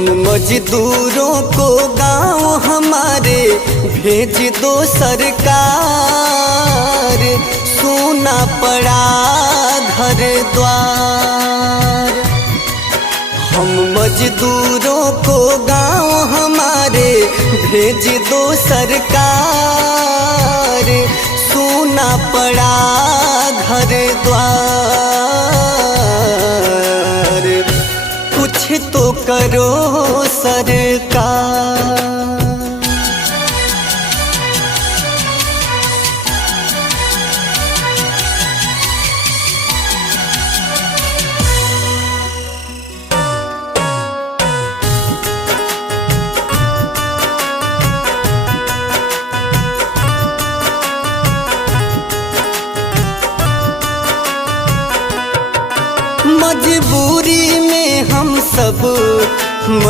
मजदूरों को गांव हमारे भेज दो सरकार, सोना पड़ा घर द्वार। हम मजदूरों को गांव हमारे भेज दो सरकार, सोना पड़ा घर द्वार। कुछ तो करो सरकार। मजबूरी में हम सब